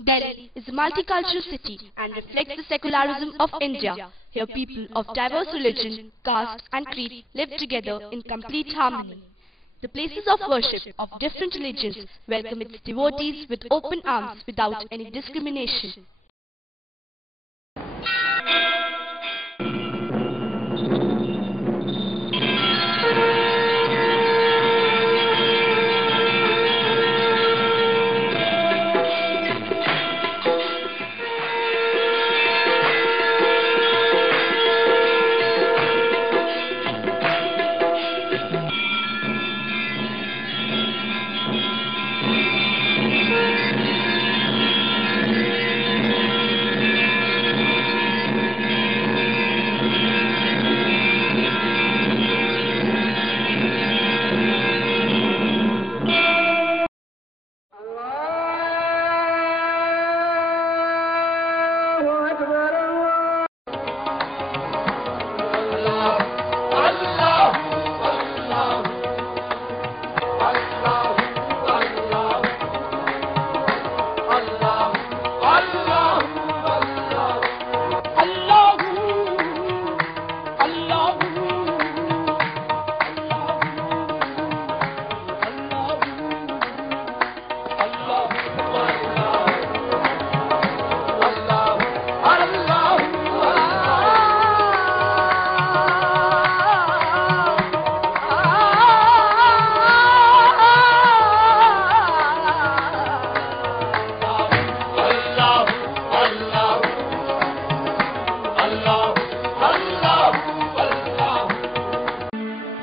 Delhi is a multicultural city and reflects the secularism of India. Here people of diverse religion, caste and creed live together in complete harmony. The places of worship of different religions welcome its devotees with open arms without any discrimination.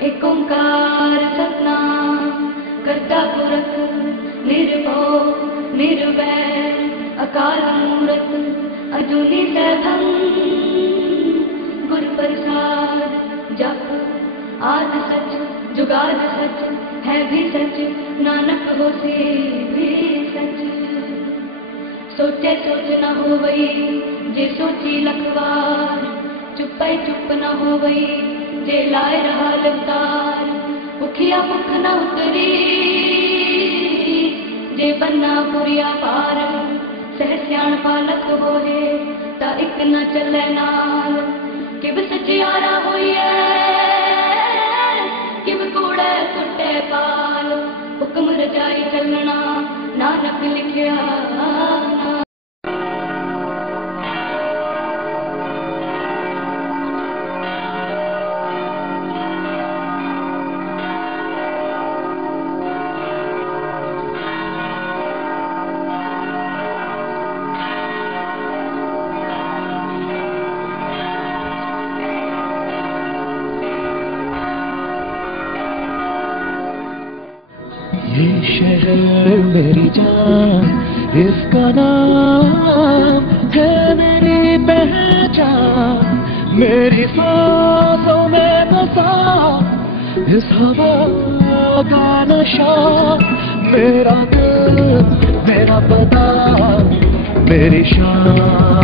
एक ओंकार सतनाम करता पुरख निर्भव निर्वैर अकाल मूरत अजूनी सैभं गुर प्रसाद जप आद सच जुगाद सच है भी सच नानक होसी भी सच। सोचे सोच न होवई जे सोची लखवार चुपै चुप न होवई जे लाए रहा लतार भुखिया भुख न उतरी जे बन्ना पुरिया पार सह सियाण पालक होए ता इक न चले नाल किब सचियारा होइए किब कूड़े कुट्टे पाल हुक्म रजाई चलना नानक लिखिया ये शहर मेरी जान इसका नाम है मेरी पहचान मेरी सांसों में बसा इस हवा का नशा मेरा दिल मेरा पता मेरी शान